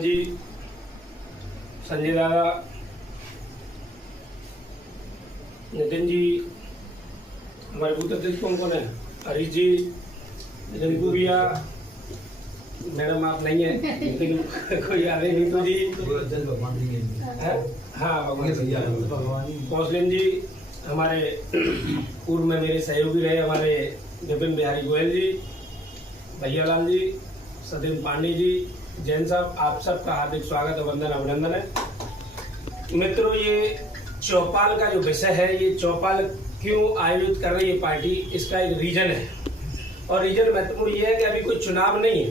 जी, संजय दादा, नितिन जी, हमारे बूथ अध्यक्ष कौन है? हरीश जी, रिंकू भैया, मैडम आप नहीं है लेकिन कोई आ रहे नहीं तो जी, हाँ कौशलेन जी, हमारे पूर्व में मेरे सहयोगी रहे हमारे विपिन बिहारी गोयल जी, भैयालाल जी, सतीश पांडे जी, जैन साहब, आप सबका हार्दिक स्वागत और वंदन अभिनंदन है। मित्रों, ये चौपाल का जो विषय है, ये चौपाल क्यों आयोजित कर रही है पार्टी, इसका एक रीजन है और रीजन महत्वपूर्ण ये है कि अभी कोई चुनाव नहीं है,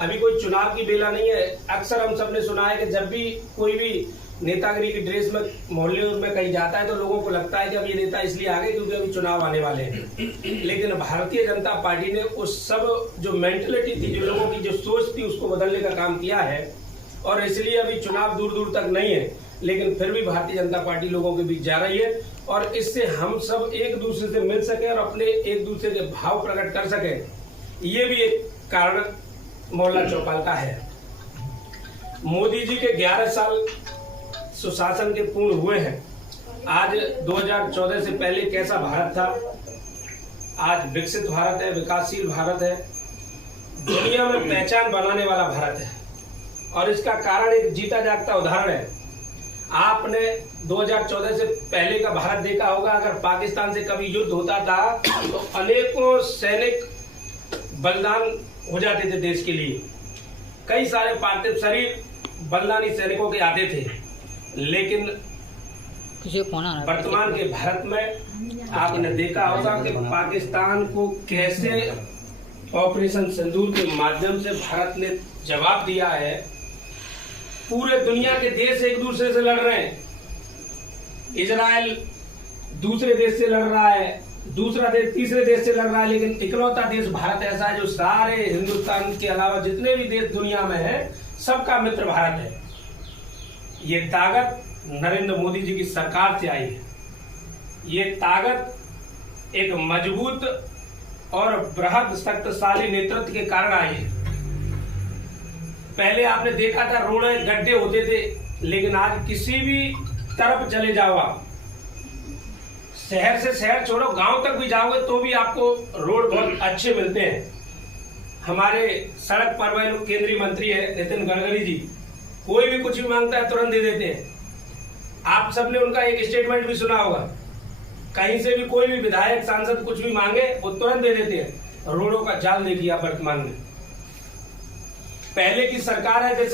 अभी कोई चुनाव की बेला नहीं है। अक्सर हम सब ने सुना है कि जब भी कोई भी नेतागिरी की ड्रेस में मोहल्ले में कहीं जाता है तो लोगों को लगता है कि अब ये नेता इसलिए आ गए क्योंकि अभी चुनाव आने वाले हैं। लेकिन भारतीय जनता पार्टी ने उस सब जो मेंटलिटी थी, जो लोगों की जो सोच थी, उसको बदलने का काम किया है और इसलिए अभी चुनाव दूर दूर तक नहीं है, लेकिन फिर भी भारतीय जनता पार्टी लोगों के बीच जा रही है और इससे हम सब एक दूसरे से मिल सके और अपने एक दूसरे के भाव प्रकट कर सके, ये भी एक कारण मोहल्ला चौपाल का है। मोदी जी के 11 साल सुशासन के पूर्ण हुए हैं। आज 2014 से पहले कैसा भारत था, आज विकसित भारत है, विकासशील भारत है, दुनिया में पहचान बनाने वाला भारत है और इसका कारण एक जीता जागता उदाहरण है। आपने 2014 से पहले का भारत देखा होगा, अगर पाकिस्तान से कभी युद्ध होता था तो अनेकों सैनिक बलिदान हो जाते थे देश के लिए, कई सारे पार्थिव शरीर बलिदानी सैनिकों के आते थे। लेकिन वर्तमान के भारत में आपने देखा होगा कि पाकिस्तान को कैसे ऑपरेशन सिंदूर के माध्यम से भारत ने जवाब दिया है। पूरे दुनिया के देश एक दूसरे से लड़ रहे हैं, इजराइल दूसरे देश से लड़ रहा है, दूसरा देश तीसरे देश से लड़ रहा है, लेकिन इकलौता देश भारत ऐसा है जो सारे हिंदुस्तान के अलावा जितने भी देश दुनिया में है सबका मित्र भारत है। ये ताकत नरेंद्र मोदी जी की सरकार से आई है। ये ताकत एक मजबूत और बृहद शक्तिशाली नेतृत्व के कारण आई है। पहले आपने देखा था रोड गड्ढे होते थे, लेकिन आज किसी भी तरफ चले जाओ आप, शहर से शहर छोड़ो गांव तक भी जाओगे तो भी आपको रोड बहुत अच्छे मिलते हैं। हमारे सड़क परिवहन केंद्रीय मंत्री है नितिन गडकरी जी, कोई भी कुछ भी मांगता है तुरंत दे देते हैं। आप सबने उनका एक स्टेटमेंट भी सुना होगा, कहीं से भी कोई भी विधायक सांसद कुछ भी मांगे वो तुरंत दे देते हैं। रोडों का जाल देखिए आप वर्तमान में, पहले की सरकार है जैसे